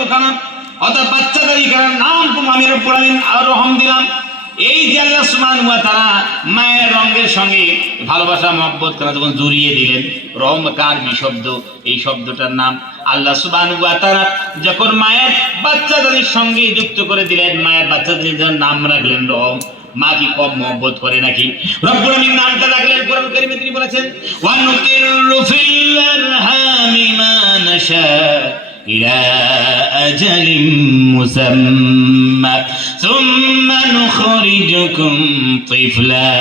মোকানা অর্থাৎ বাচ্চাদের কারণ নাম আমি রব্বুল আলামিন দিলাম। এই যে আল্লাহ সুবহান ওয়া তাআলা মায়ের রঙের সঙ্গে ভালোবাসা, মহব্বত করা যখন জড়িয়ে দিলেন, রহম কার শব্দ? এই শব্দটার নাম আল্লাহ সুবহান ওয়া তাআলা যখন মায়ের বাচ্চাদের সঙ্গে যুক্ত করে দিলেন, মায়ের বাচ্চাদের নাম রাখলেন রহম। মা কি কম মহব্বত করে নাকি? রব্বুল আমিন নামটা রাখলেন কোরআন কারীমে তিনি বলেছেন ওয়া নুকিরু ফিল إلى أجل مسمى ثم نخرجكم طفلا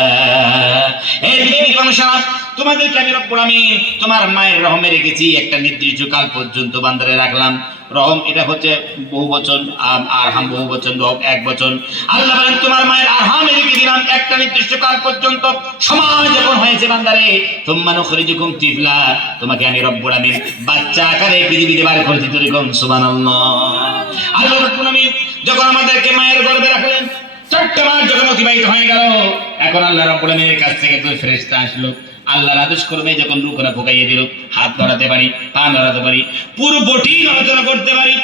এই পৃথিবী কর্মশালা তোমাদেরকে আমি রব্বুল আমিন তোমার মায়ের রহমে রেখেছি, একটা নির্দিষ্ট কাল পর্যন্ত বান্দারে রাখলাম। রহম এটা হচ্ছে বহু বচন, আম- আরহাম বহু বচন, রহম এক বচন। আল্লাহ বলেন, তোমার মায়ের আরহামে রেখে দিলাম, একটা নির্দিষ্ট কাল পর্যন্ত সময় যখন হয়েছে বান্দারে। তোমরা নখরিজুকুম তিফলা। তোমাকে আমি রব্বুল আমিন বাচ্চা আকারে পৃথিবীতে বার করে দিতে রেখম সুবহানাল্লাহ। আল্লাহ রব্বুল আমিন যখন আমাদেরকে মায়ের গর্ভে রাখলেন চারটে যখন অতিবাহিত হয়ে গেল, এখন আল্লাহ রব্বুল কাছ থেকে ফেরেশতা আসলো। আল্লাহর আদেশ করবে যখন দিল, হাত পারি, পা পারি, পুরো বটি নড়াচড়া করতে পারি।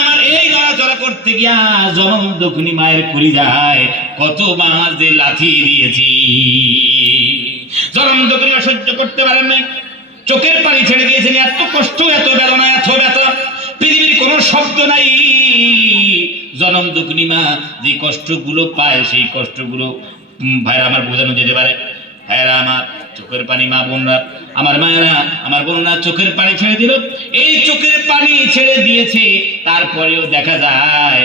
আমার এই নড়াচড়া করতে গিয়া জনম দক্ষিণী মায়ের যায়, কত মাস যে লাথি দিয়েছি। জনম দক্ষিণী সহ্য করতে পারেন নাই। চোখের পানি ছেড়ে দিয়েছেন, এত কষ্ট, এত বেদনা, এত ব্যথা। পৃথিবীর কোনো শব্দ নাই। জনম দুঃখিনী মা যে কষ্টগুলো পায় সেই কষ্টগুলো ভাইরা আমার বোঝানো যেতে পারে। ভাইরা আমার চোখের পানি, মা বোনরা, আমার মায়েরা, আমার বোনরা চোখের পানি ছেড়ে দিল। এই চোখের পানি ছেড়ে দিয়েছে, তারপরেও দেখা যায়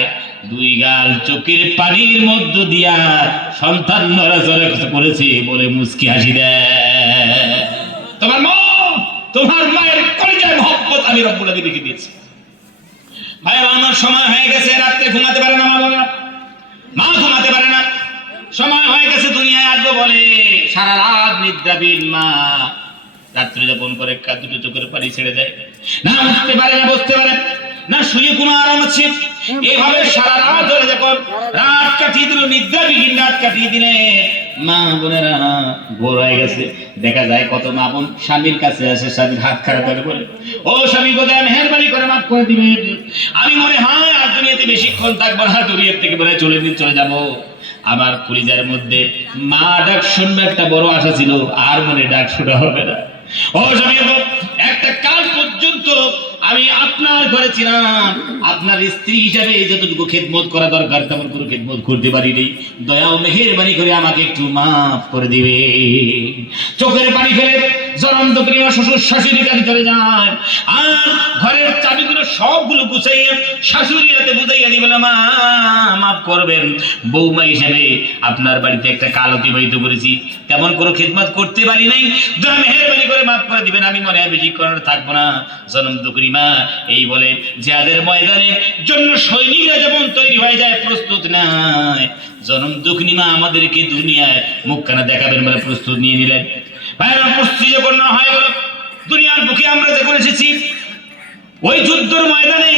দুই গাল চোখের পানির মধ্য দিয়া সন্তান নড়াচড়া করেছে বলে মুস্কি হাসি দেয়। তোমার মা, তোমার মায়ের কলিজায় মহব্বত আমি রব্বুল আলামিন রেখে দিয়েছি। ভাইয়া আমার সময় হয়ে গেছে, রাত্রে ঘুমাতে পারে না মা বাবা মা ঘুমাতে পারে না। সময় হয়ে গেছে, দুনিয়ায় আসব বলে। সারা রাত নিদ্রাবিন মা। রাত্রে যাপন করে দুটো চোখের পানি ছেড়ে দেয় না উঠতে পারে, না বসতে পারে, না শুয়ে কোনো আরাম আছে। এইভাবে সারা রাত ধরে যখন রাত কাটিয়ে দিল, নিদ্রাবিহীন রাত কাটিয়ে দিলে মা বোনেরা ভোর হয়ে গেছে। দেখা যায় কত মা বোন স্বামীর কাছে আসে, স্বামীর হাত খারাপ করে বলে ও স্বামী বোধহয় মেহরবানি করে মাফ করে দিবেন। আমি মনে হয় আর দুনিয়াতে বেশিক্ষণ থাকব না, দুনিয়ার থেকে বোধহয় চলে দিন, চলে যাব। আমার কলিজার মধ্যে মা ডাক শুনবে, একটা বড় আশা ছিল, আর মনে ডাক শোনা হবে না। ও স্বামী গো, একটা কাল পর্যন্ত আমি আপনার ঘরে ছিলাম আপনার স্ত্রী হিসাবে যতটুকু খেদমত করা দরকার, তেমন কোনো খেদমত করতে পারিনি। দয়া ও মেহেরবানি করে আমাকে একটু মাফ করে দিবে চোখের পানি ফেলে জনন্ত প্রিয় শ্বশুর শাশুড়ির কাছে চলে যায়। আর ঘরের চাবিগুলো সবগুলো শাশুড়ির হাতে বুঝাইয়া দিবে না, মা, মাফ করবেন। বৌমা হিসেবে আপনার বাড়িতে একটা কাল অতিবাহিত করেছি তেমন কোনো করতে পারি নাই। মেহেরবানি করে মাফ করে দিবেন, আমি মনে হয় বেশিক্ষণ থাকব না। জনম দুকরি মা এই বলে যাদের ময়দানের জন্য সৈনিকরা যেমন তৈরি হয়ে যায়, প্রস্তুত নাই। জনম দুঃখিনী মা আমাদেরকে দুনিয়ায় মুখখানা দেখাবেন বলে প্রস্তুত নিয়ে নিলেন। ভাইয়েরা যখন না হয়ে দুনিয়ার বুকে আমরা যখন এসেছি, ওই যুদ্ধের ময়দানে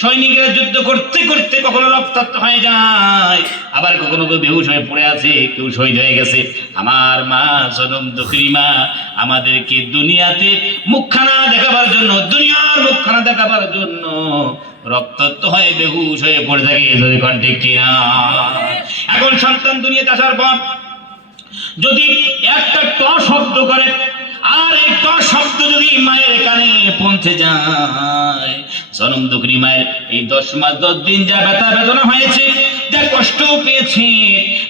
সৈনিকরা যুদ্ধ করতে করতে কখনো রক্তাক্ত হয়ে যায়। আবার কখনো কেউ বেহুশ হয়ে পড়ে আছে, কেউ শহীদ হয়ে গেছে। আমার মা সদম দক্ষিণী মা আমাদেরকে দুনিয়াতে মুখখানা দেখাবার জন্য, দুনিয়ার মুখখানা দেখাবার জন্য রক্তাক্ত হয়ে, বেহুশ হয়ে পড়ে থাকে এখন সন্তান দুনিয়াতে আসার পর যদি একটা ট শব্দ করে, আর এই ট শব্দ যদি মায়ের কানে পৌঁছে যায়, জনম দুঃখিনী মায়ের এই দশ মাস দশ দিন যা ব্যথা বেদনা হয়েছে, যা কষ্ট পেয়েছে,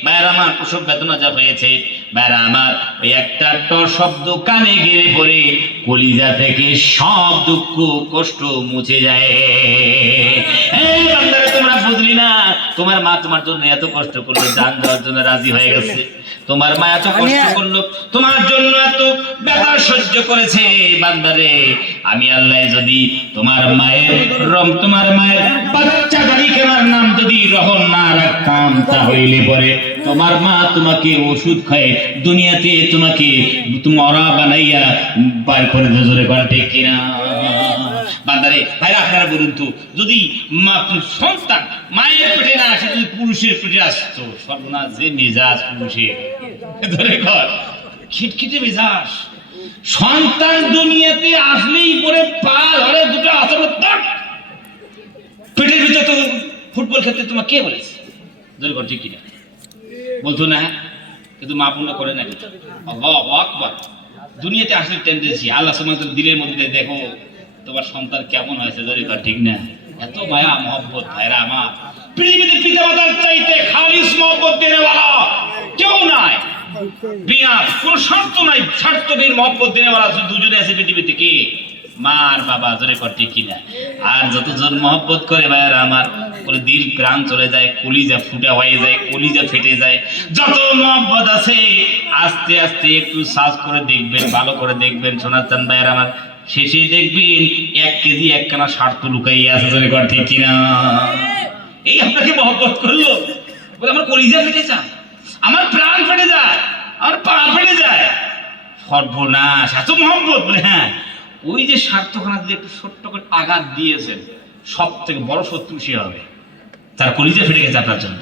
মায়ের আমার প্রসব বেদনা যা হয়েছে, মায়ের আমার ওই একটা ট শব্দ কানে গেড়ে পড়ে কলিজা থেকে সব দুঃখ কষ্ট মুছে যায়। না। তোমার মা তোমার জন্য এত কষ্ট করল জান দেওয়ার জন্য রাজি হয়ে গেছে। তোমার মা এত কষ্ট করল তোমার জন্য এত ব্যথা সহ্য করেছে। বান্দারে আমি আল্লাহ যদি তোমার মায়ের রম তোমার মায়ের বাচ্চা গাড়ি কেনার নাম যদি রহন না রাখতাম তাহলে পরে তোমার মা তোমাকে ওষুধ খায় দুনিয়াতে তোমাকে তুমি অরা বানাইয়া বার করে জোরে করে ঠিক কিনা? বান্দারে, ভাইরা আপনারা বলুন তো, যদি সন্তান মায়ের পেটে না আসে, যদি পুরুষের পেটে আসতো, সর্বনাশ যে মেজাজ পুরুষের। ধরে কর, খিটখিটে মেজাজ। সন্তান দুনিয়াতে আসলেই পরে পা ধরে দুটো আসর পেটের ভিতরে তো ফুটবল খেলতে তোমার কে বলেছে? ধরে কর, ঠিক কিনা? বলতো না, কিন্তু মা পূর্ণ করে না আকবার। দুনিয়াতে আসলে টেন্ডেন্সি আল্লাহ সময় দিলের মধ্যে দেখো তোমার সন্তান কেমন হয়েছে জোরে কর ঠিক না? এত মায়া, মহব্বত, ভাইরা আমার পৃথিবীতে পিতা মাতার চাইতে খালিস মহব্বত দেনেওয়ালা কেউ নাই। বিনা কোন স্বার্থ নাই স্বার্থ বীর মহব্বত দেনেওয়ালা শুধু দুজনে আছে পৃথিবীতে কি? মা আর বাবা, জোরে কর, ঠিক কিনা আর যত জন মহব্বত করে ভাইয়ারা আমার করে দিল প্রাণ চলে যায়, কলিজা ফুটা হয়ে যায়, কলিজা ফেটে যায়। যত মহব্বত আছে, আস্তে আস্তে একটু সার্চ করে দেখবেন, ভালো করে দেখবেন শোনাচ্ছেন ভাইয়ার আমার। শেষে দেখবেন এক কেজি একখানা স্বার্থ লুকাইয়া আছে কর ঠিক কিনা? এই আপনাকে মহব্বত করল। বলে, আমার কলিজা ফেটে যায়, আমার প্রাণ ফেটে যায়, আমার পা ফেটে যায়। সর্বনাশ, এত মহব্বত। বলে হ্যাঁ ওই যে স্বার্থখানা দিয়ে একটু ছোট্ট করে আঘাত দিয়েছেন সব থেকে বড় শত্রু সে হবে। তার কলিজা ফেটে গেছে আপনার জন্য।